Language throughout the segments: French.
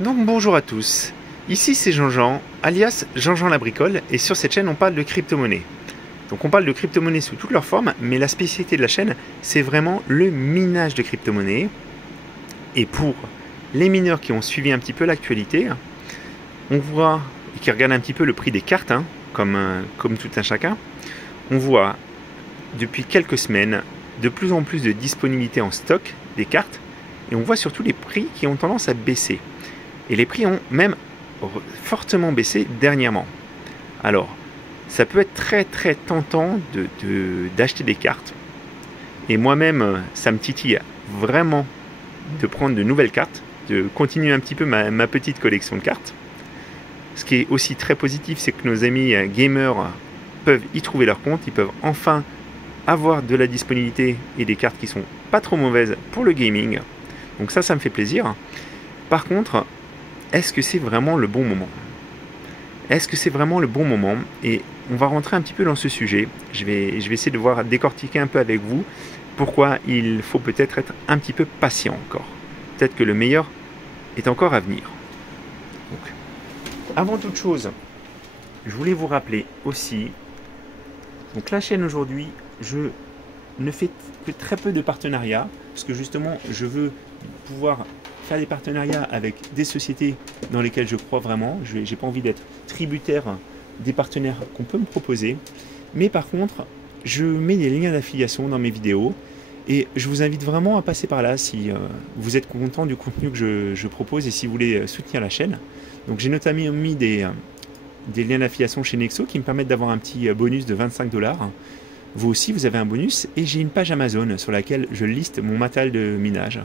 Donc bonjour à tous, ici c'est Jean-Jean, alias Jean-Jean la bricole, et sur cette chaîne on parle de crypto-monnaie. Donc on parle de crypto-monnaie sous toutes leurs formes, mais la spécialité de la chaîne c'est vraiment le minage de crypto-monnaie. Et pour les mineurs qui ont suivi un petit peu l'actualité, on voit, et qui regardent un petit peu le prix des cartes, comme tout un chacun, on voit depuis quelques semaines de plus en plus de disponibilité en stock des cartes, et on voit surtout les prix qui ont tendance à baisser. Et les prix ont même fortement baissé dernièrement. Alors, ça peut être très tentant d'acheter des cartes. Et moi-même, ça me titille vraiment de prendre de nouvelles cartes, de continuer un petit peu ma petite collection de cartes. Ce qui est aussi très positif, c'est que nos amis gamers peuvent y trouver leur compte. Ils peuvent enfin avoir de la disponibilité et des cartes qui sont pas trop mauvaises pour le gaming. Donc ça me fait plaisir. Par contre, est-ce que c'est vraiment le bon moment? Est-ce que c'est vraiment le bon moment? Et on va rentrer un petit peu dans ce sujet. Je vais essayer de voir décortiquer un peu avec vous pourquoi il faut peut-être être un petit peu patient encore. Peut-être que le meilleur est encore à venir. Donc, avant toute chose, je voulais vous rappeler aussi, donc la chaîne aujourd'hui, je ne fais que très peu de partenariats, parce que justement, je veux pouvoir faire des partenariats avec des sociétés dans lesquelles je crois vraiment. Je n'ai pas envie d'être tributaire des partenaires qu'on peut me proposer. Mais par contre, je mets des liens d'affiliation dans mes vidéos et je vous invite vraiment à passer par là si vous êtes content du contenu que je propose et si vous voulez soutenir la chaîne. Donc j'ai notamment mis des liens d'affiliation chez Nexo qui me permettent d'avoir un petit bonus de 25 $. Vous aussi, vous avez un bonus et j'ai une page Amazon sur laquelle je liste mon matériel de minage.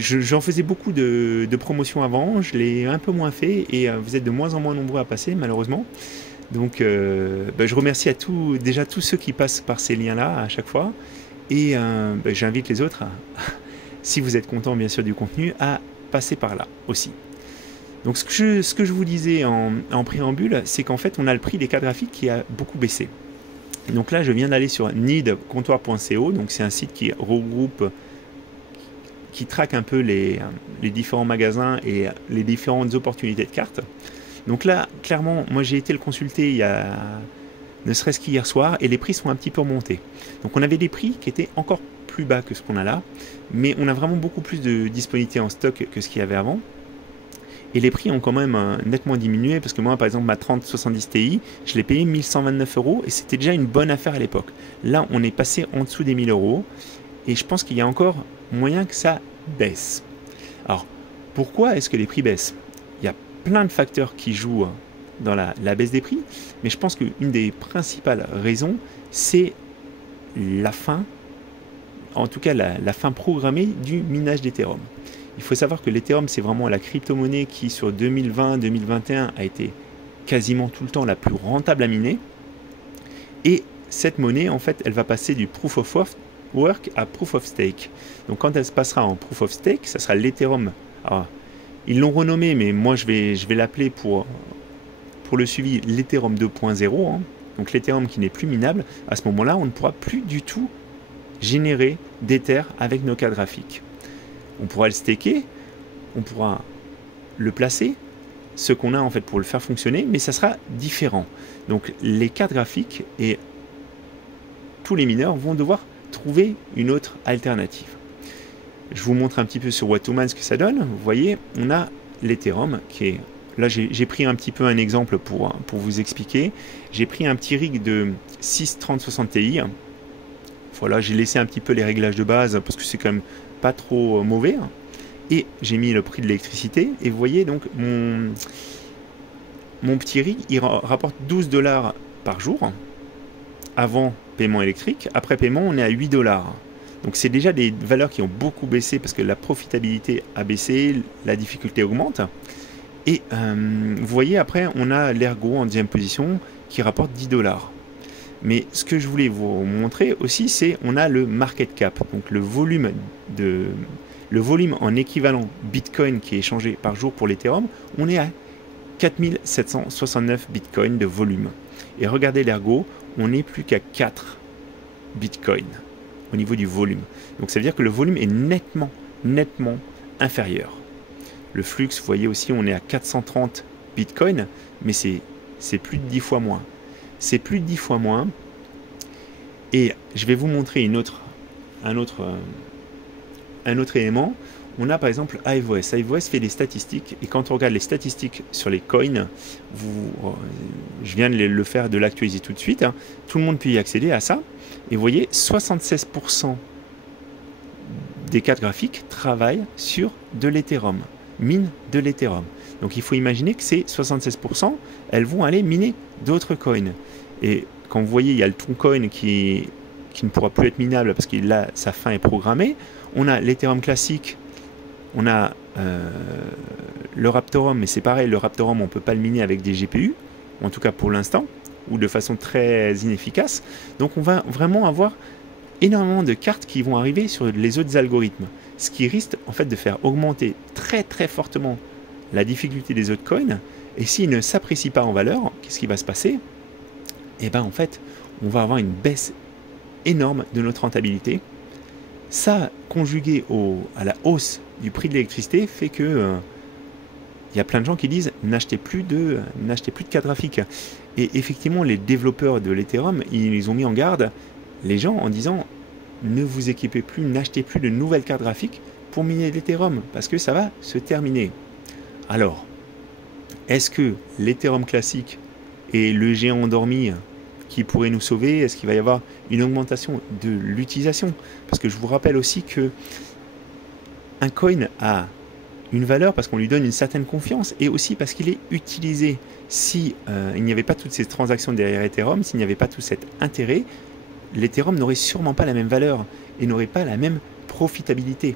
J'en faisais beaucoup de promotions avant, je l'ai un peu moins fait et vous êtes de moins en moins nombreux à passer malheureusement. Donc je remercie à déjà tous ceux qui passent par ces liens-là à chaque fois et j'invite les autres, si vous êtes content bien sûr du contenu, à passer par là aussi. Donc ce que je vous disais en préambule, c'est qu'en fait on a le prix des cartes graphiques qui a beaucoup baissé. Et donc là je viens d'aller sur needcomptoir.co, donc c'est un site qui regroupe, qui traque un peu les différents magasins et les différentes opportunités de cartes. Donc là, clairement, moi j'ai été le consulter il y a ne serait-ce qu'hier soir et les prix sont un petit peu remontés. Donc on avait des prix qui étaient encore plus bas que ce qu'on a là, mais on a vraiment beaucoup plus de disponibilité en stock que ce qu'il y avait avant. Et les prix ont quand même nettement diminué parce que moi, par exemple, ma 3070 Ti, je l'ai payé 1129 € et c'était déjà une bonne affaire à l'époque. Là, on est passé en dessous des 1000 € et je pense qu'il y a encore moyen que ça baisse. Alors, pourquoi est-ce que les prix baissent? Il y a plein de facteurs qui jouent dans la baisse des prix, mais je pense qu'une des principales raisons, c'est la fin, en tout cas la fin programmée du minage d'Ethereum. Il faut savoir que l'Ethereum, c'est vraiment la crypto-monnaie qui, sur 2020-2021, a été quasiment tout le temps la plus rentable à miner. Et cette monnaie, en fait, elle va passer du Proof of Work à Proof of Stake. Donc quand elle se passera en Proof of Stake, ça sera l'Ethereum. Alors, ils l'ont renommé, mais moi je vais l'appeler pour le suivi l'Ethereum 2.0. Donc l'Ethereum qui n'est plus minable. À ce moment-là, on ne pourra plus du tout générer d'Ether avec nos cartes graphiques. On pourra le staker, on pourra le placer, ce qu'on a en fait pour le faire fonctionner, mais ça sera différent. Donc les cartes graphiques et tous les mineurs vont devoir trouver une autre alternative. Je vous montre un petit peu sur Watoman ce que ça donne. Vous voyez, on a l'Ethereum qui est... Là, j'ai pris un petit peu un exemple pour vous expliquer. J'ai pris un petit rig de 63060 Ti. Voilà, j'ai laissé un petit peu les réglages de base parce que c'est quand même pas trop mauvais. Et j'ai mis le prix de l'électricité. Et vous voyez, donc, mon petit rig, il rapporte 12 $ par jour. Avant paiement électrique. Après paiement, on est à 8 $. Donc c'est déjà des valeurs qui ont beaucoup baissé parce que la profitabilité a baissé, la difficulté augmente. Et vous voyez, après, on a l'Ergo en 10e position qui rapporte 10 $. Mais ce que je voulais vous montrer aussi, c'est on a le market cap, donc le volume en équivalent Bitcoin qui est échangé par jour pour l'Ethereum. On est à 4769 Bitcoin de volume. Et regardez l'Ergo, on n'est plus qu'à 4 Bitcoin au niveau du volume. Donc ça veut dire que le volume est nettement inférieur. Le flux, vous voyez aussi, on est à 430 bitcoins, mais c'est plus de 10 fois moins. C'est plus de 10 fois moins. Et je vais vous montrer un autre élément. On a par exemple Hiveos. Hiveos fait des statistiques, et quand on regarde les statistiques sur les coins, je viens de le faire, de l'actualiser tout de suite, hein, tout le monde peut y accéder à ça, et vous voyez, 76% des cartes graphiques travaillent sur de l'Ethereum, minent de l'Ethereum. Donc il faut imaginer que ces 76%, elles vont aller miner d'autres coins. Et quand vous voyez, il y a le Toncoin qui ne pourra plus être minable parce que là, sa fin est programmée. On a l'Ethereum classique, on a le Raptorum, mais c'est pareil, le Raptorum, on ne peut pas le miner avec des GPU, en tout cas pour l'instant, ou de façon très inefficace. Donc on va vraiment avoir énormément de cartes qui vont arriver sur les autres algorithmes, ce qui risque en fait de faire augmenter très très fortement la difficulté des autres coins. Et s'ils ne s'apprécient pas en valeur, qu'est-ce qui va se passer? Et bien en fait, on va avoir une baisse énorme de notre rentabilité. Ça, conjugué à la hausse du prix de l'électricité, fait que il y a plein de gens qui disent n'achetez plus de cartes graphiques. Et effectivement, les développeurs de l'Ethereum, ils ont mis en garde les gens en disant ne vous équipez plus, n'achetez plus de nouvelles cartes graphiques pour miner l'Ethereum, parce que ça va se terminer. Alors, est-ce que l'Ethereum classique est le géant endormi qui pourrait nous sauver? Est-ce qu'il va y avoir une augmentation de l'utilisation? Parce que je vous rappelle aussi que un coin a une valeur parce qu'on lui donne une certaine confiance, et aussi parce qu'il est utilisé. Si il n'y avait pas toutes ces transactions derrière Ethereum, s'il n'y avait pas tout cet intérêt, l'Ethereum n'aurait sûrement pas la même valeur et n'aurait pas la même profitabilité.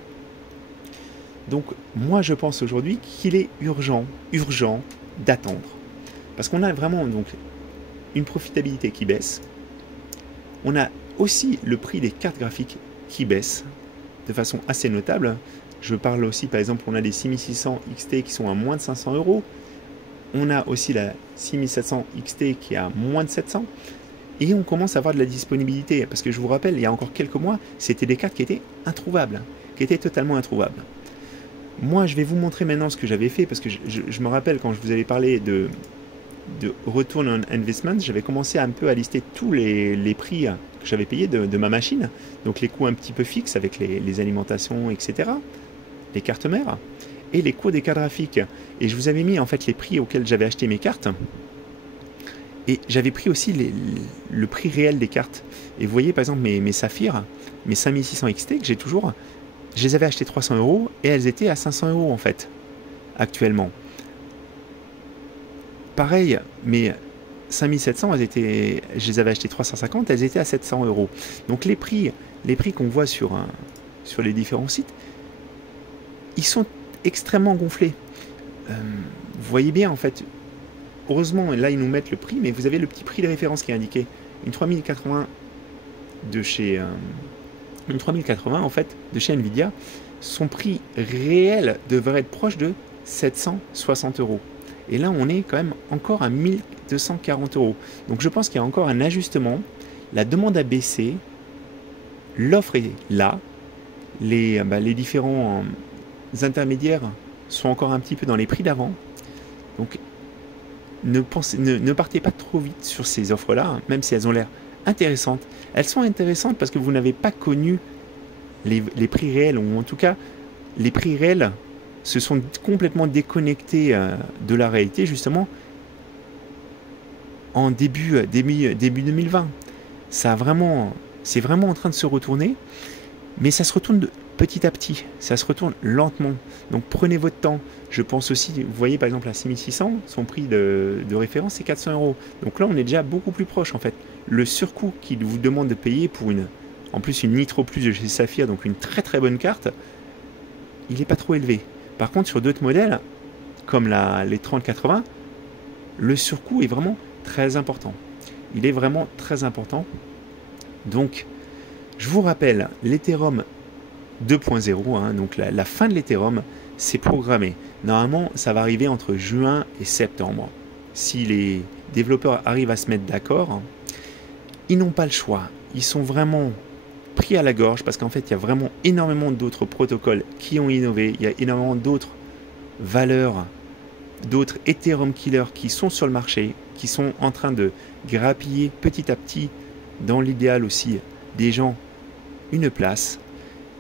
Donc moi je pense aujourd'hui qu'il est urgent d'attendre. Parce qu'on a vraiment donc une profitabilité qui baisse. On a aussi le prix des cartes graphiques qui baisse de façon assez notable. Je parle aussi, par exemple, on a les 6600 XT qui sont à moins de 500 €. On a aussi la 6700 XT qui est à moins de 700. Et on commence à avoir de la disponibilité. Parce que je vous rappelle, il y a encore quelques mois, c'était des cartes qui étaient introuvables, qui étaient totalement introuvables. Moi, je vais vous montrer maintenant ce que j'avais fait, parce que je me rappelle quand je vous avais parlé de Return on Investment, j'avais commencé un peu à lister tous les prix que j'avais payés de ma machine, donc les coûts un petit peu fixes avec les alimentations, etc., les cartes mères, et les coûts des cartes graphiques. Et je vous avais mis en fait les prix auxquels j'avais acheté mes cartes, et j'avais pris aussi le prix réel des cartes. Et vous voyez par exemple mes saphirs, mes 5600 XT que j'ai toujours, je les avais achetées 300 € et elles étaient à 500 € en fait, actuellement. Pareil, mes 5700, je les avais achetées 350, elles étaient à 700 €. Donc les prix qu'on voit sur les différents sites, ils sont extrêmement gonflés. Vous voyez bien en fait, heureusement là ils nous mettent le prix, mais vous avez le petit prix de référence qui est indiqué. Une 3080 de chez une 3080 en fait de chez Nvidia, son prix réel devrait être proche de 760 €. Et là, on est quand même encore à 1240 €. Donc je pense qu'il y a encore un ajustement. La demande a baissé. L'offre est là. Les différents intermédiaires sont encore un petit peu dans les prix d'avant. Donc ne partez pas trop vite sur ces offres-là, hein, même si elles ont l'air intéressantes. Elles sont intéressantes parce que vous n'avez pas connu les prix réels, ou en tout cas, les prix réels se sont complètement déconnectés de la réalité, justement, en début 2020. C'est vraiment en train de se retourner, mais ça se retourne petit à petit, ça se retourne lentement. Donc prenez votre temps. Je pense aussi, vous voyez par exemple la 6600, son prix de référence c'est 400 €. Donc là on est déjà beaucoup plus proche en fait. Le surcoût qu'il vous demande de payer pour en plus une Nitro Plus de chez Saphir, donc une très très bonne carte, il n'est pas trop élevé. Par contre, sur d'autres modèles, comme les 3080, le surcoût est vraiment très important. Il est vraiment très important. Donc, je vous rappelle, l'Ethereum 2.0, hein, donc la fin de l'Ethereum, c'est programmé. Normalement, ça va arriver entre juin et septembre. Si les développeurs arrivent à se mettre d'accord, hein, ils n'ont pas le choix. Ils sont vraiment pris à la gorge parce qu'en fait il y a vraiment énormément d'autres protocoles qui ont innové, il y a énormément d'autres valeurs, d'autres Ethereum killers qui sont sur le marché, qui sont en train de grappiller petit à petit, dans l'idéal aussi, des gens une place.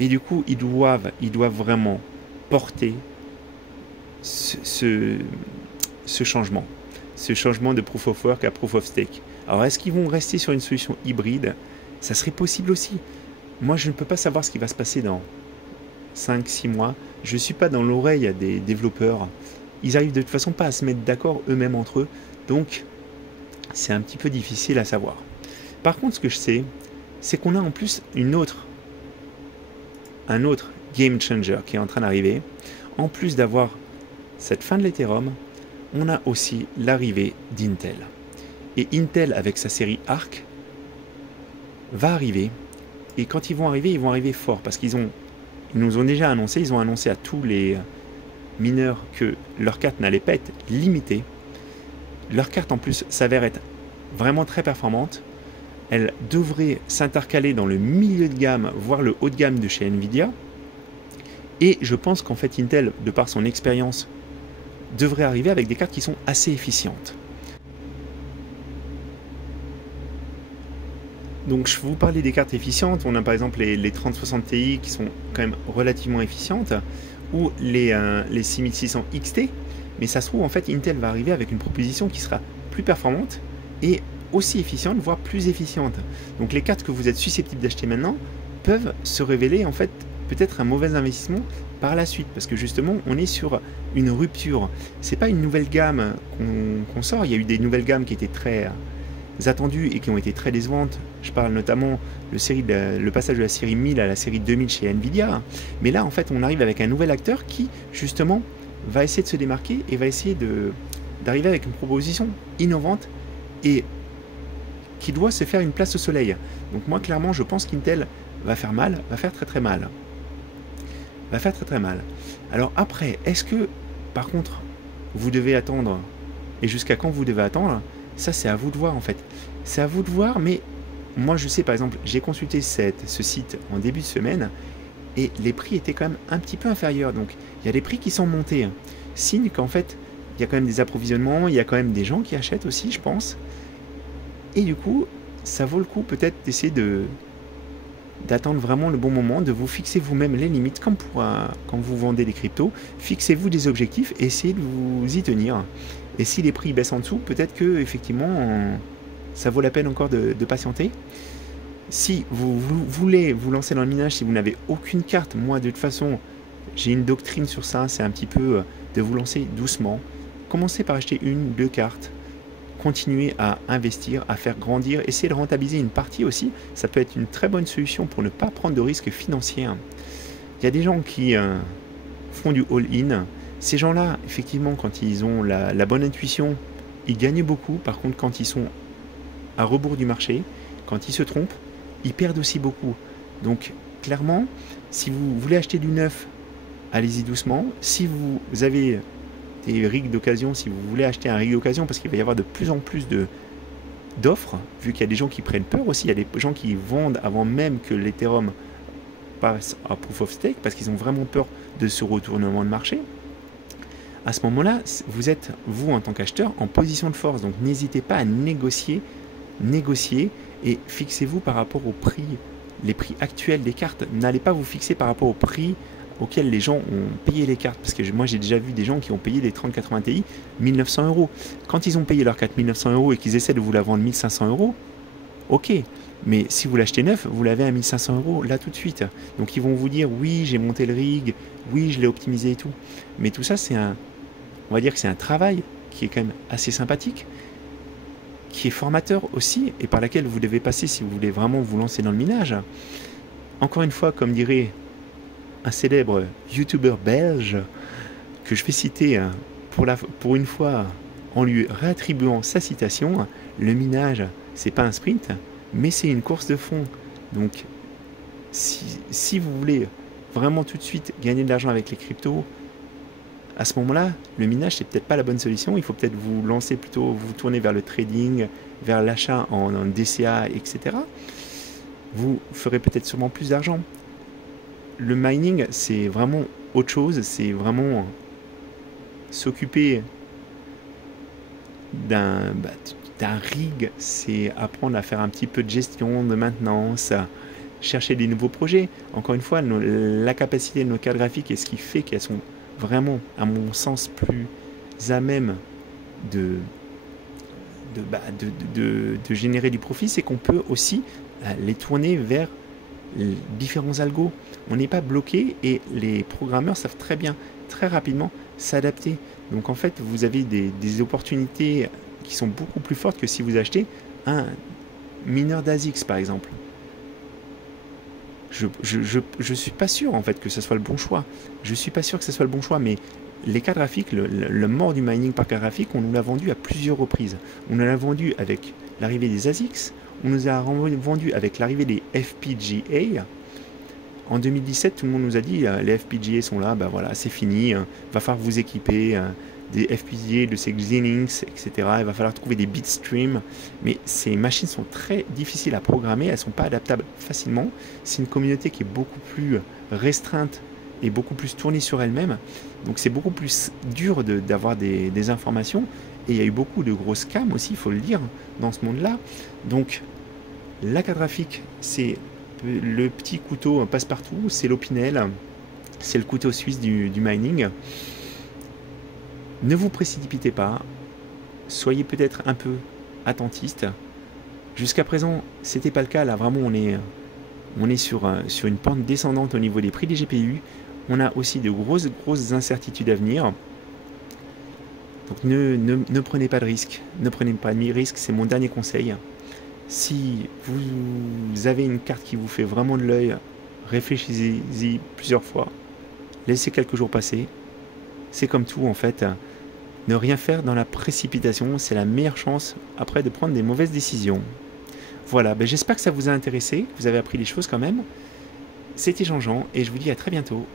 Et du coup, ils doivent vraiment porter ce changement de Proof of Work à Proof of Stake. Alors, est-ce qu'ils vont rester sur une solution hybride? Ça serait possible aussi. Moi, je ne peux pas savoir ce qui va se passer dans 5-6 mois. Je ne suis pas dans l'oreille des développeurs. Ils arrivent de toute façon pas à se mettre d'accord eux-mêmes entre eux. Donc, c'est un petit peu difficile à savoir. Par contre, ce que je sais, c'est qu'on a en plus un autre game changer qui est en train d'arriver. En plus d'avoir cette fin de l'Ethereum, on a aussi l'arrivée d'Intel. Et Intel, avec sa série Arc, va arriver. Et quand ils vont arriver fort. Parce qu'ils nous ont déjà annoncé, ils ont annoncé à tous les mineurs que leur carte n'allait pas être limitée. Leur carte en plus s'avère être vraiment très performante. Elle devrait s'intercaler dans le milieu de gamme, voire le haut de gamme de chez Nvidia. Et je pense qu'en fait Intel, de par son expérience, devrait arriver avec des cartes qui sont assez efficientes. Donc je vous parlais des cartes efficientes, on a par exemple les 3060 Ti qui sont quand même relativement efficientes, ou les 6600 XT, mais ça se trouve en fait Intel va arriver avec une proposition qui sera plus performante et aussi efficiente, voire plus efficiente. Donc les cartes que vous êtes susceptibles d'acheter maintenant peuvent se révéler en fait peut-être un mauvais investissement par la suite, parce que justement on est sur une rupture. C'est pas une nouvelle gamme qu'on sort, il y a eu des nouvelles gammes qui étaient très attendues et qui ont été très décevantes. Je parle notamment le passage de la série 1000 à la série 2000 chez Nvidia. Mais là en fait on arrive avec un nouvel acteur qui justement va essayer de se démarquer et va essayer d'arriver avec une proposition innovante et qui doit se faire une place au soleil. Donc moi clairement je pense qu'Intel va faire mal, va faire très mal. Va faire très mal. Alors après, est-ce que par contre vous devez attendre, et jusqu'à quand vous devez attendre? Ça c'est à vous de voir en fait. C'est à vous de voir, mais moi je sais par exemple, j'ai consulté ce site en début de semaine et les prix étaient quand même un petit peu inférieurs. Donc il y a des prix qui sont montés. Signe qu'en fait il y a quand même des approvisionnements, il y a quand même des gens qui achètent aussi, je pense. Et du coup, ça vaut le coup peut-être d'essayer d'attendre vraiment le bon moment, de vous fixer vous-même les limites, comme quand vous vendez des cryptos. Fixez-vous des objectifs et essayez de vous y tenir. Et si les prix baissent en dessous, peut-être que effectivement, ça vaut la peine encore de patienter. Si vous voulez vous lancer dans le minage, si vous n'avez aucune carte, moi de toute façon, j'ai une doctrine sur ça, c'est un petit peu de vous lancer doucement. Commencez par acheter 1-2 cartes. Continuer à investir, à faire grandir, essayer de rentabiliser une partie aussi, ça peut être une très bonne solution pour ne pas prendre de risques financiers. Il y a des gens qui font du all-in. Ces gens-là, effectivement, quand ils ont la bonne intuition, ils gagnent beaucoup. Par contre, quand ils sont à rebours du marché, quand ils se trompent, ils perdent aussi beaucoup. Donc, clairement, si vous voulez acheter du neuf, allez-y doucement. Si vous avez des rigs d'occasion, si vous voulez acheter un rig d'occasion, parce qu'il va y avoir de plus en plus d'offres, vu qu'il y a des gens qui prennent peur aussi, il y a des gens qui vendent avant même que l'Ethereum passe à Proof of Stake, parce qu'ils ont vraiment peur de ce retournement de marché. À ce moment-là, vous êtes, vous en tant qu'acheteur, en position de force, donc n'hésitez pas à négocier et fixez-vous par rapport au prix, les prix actuels des cartes. N'allez pas vous fixer par rapport au prix auxquels les gens ont payé les cartes, parce que moi j'ai déjà vu des gens qui ont payé des 3080 Ti 1900 €. Quand ils ont payé leur carte 1900 € et qu'ils essaient de vous la vendre 1500 €, ok, mais si vous l'achetez neuf, vous l'avez à 1500 € là tout de suite. Donc ils vont vous dire oui, j'ai monté le rig, oui, je l'ai optimisé et tout. Mais tout ça, on va dire que c'est un travail qui est quand même assez sympathique, qui est formateur aussi, et par laquelle vous devez passer si vous voulez vraiment vous lancer dans le minage. Encore une fois, comme dirait un célèbre youtubeur belge que je vais citer pour une fois en lui réattribuant sa citation, le minage c'est pas un sprint mais c'est une course de fond. Donc si vous voulez vraiment tout de suite gagner de l'argent avec les cryptos, à ce moment-là le minage c'est peut-être pas la bonne solution. Il faut peut-être vous lancer plutôt, vous tourner vers le trading, vers l'achat en DCA, etc. Vous ferez peut-être sûrement plus d'argent. Le mining, c'est vraiment autre chose, c'est vraiment s'occuper d'un rig, c'est apprendre à faire un petit peu de gestion, de maintenance, à chercher des nouveaux projets. Encore une fois, la capacité de nos cartes graphiques et ce qui fait qu'elles sont vraiment, à mon sens, plus à même de, de générer du profit, c'est qu'on peut aussi les tourner vers différents algos. On n'est pas bloqué et les programmeurs savent très bien, très rapidement s'adapter. Donc en fait, vous avez des opportunités qui sont beaucoup plus fortes que si vous achetez un mineur d'ASICS par exemple. Je suis pas sûr en fait que ce soit le bon choix. Je suis pas sûr que ce soit le bon choix, mais les cartes graphiques, le mort du mining par carte graphique, on nous l'a vendu à plusieurs reprises. On nous l'a vendu avec l'arrivée des ASICS, on nous a vendu avec l'arrivée des FPGA. En 2017, tout le monde nous a dit les FPGA sont là, bah voilà, c'est fini, va falloir vous équiper des FPGA, de ces Xilinx, etc. Il va falloir trouver des bitstreams, mais ces machines sont très difficiles à programmer, elles ne sont pas adaptables facilement. C'est une communauté qui est beaucoup plus restreinte et beaucoup plus tournée sur elle-même, donc c'est beaucoup plus dur d'avoir des informations, et il y a eu beaucoup de gros scams aussi, il faut le dire, dans ce monde-là. Donc la carte graphique, c'est le petit couteau passe-partout, c'est l'Opinel, c'est le couteau suisse du mining. Ne vous précipitez pas, soyez peut-être un peu attentiste. Jusqu'à présent, c'était pas le cas. Là, vraiment, on est sur une pente descendante au niveau des prix des GPU. On a aussi de grosses incertitudes à venir. Donc ne prenez pas de risques. Ne prenez pas de risques, c'est mon dernier conseil. Si vous avez une carte qui vous fait vraiment de l'œil, réfléchissez-y plusieurs fois. Laissez quelques jours passer. C'est comme tout en fait. Ne rien faire dans la précipitation, c'est la meilleure chance après de prendre des mauvaises décisions. Voilà, j'espère que ça vous a intéressé, que vous avez appris des choses quand même. C'était Jean-Jean et je vous dis à très bientôt.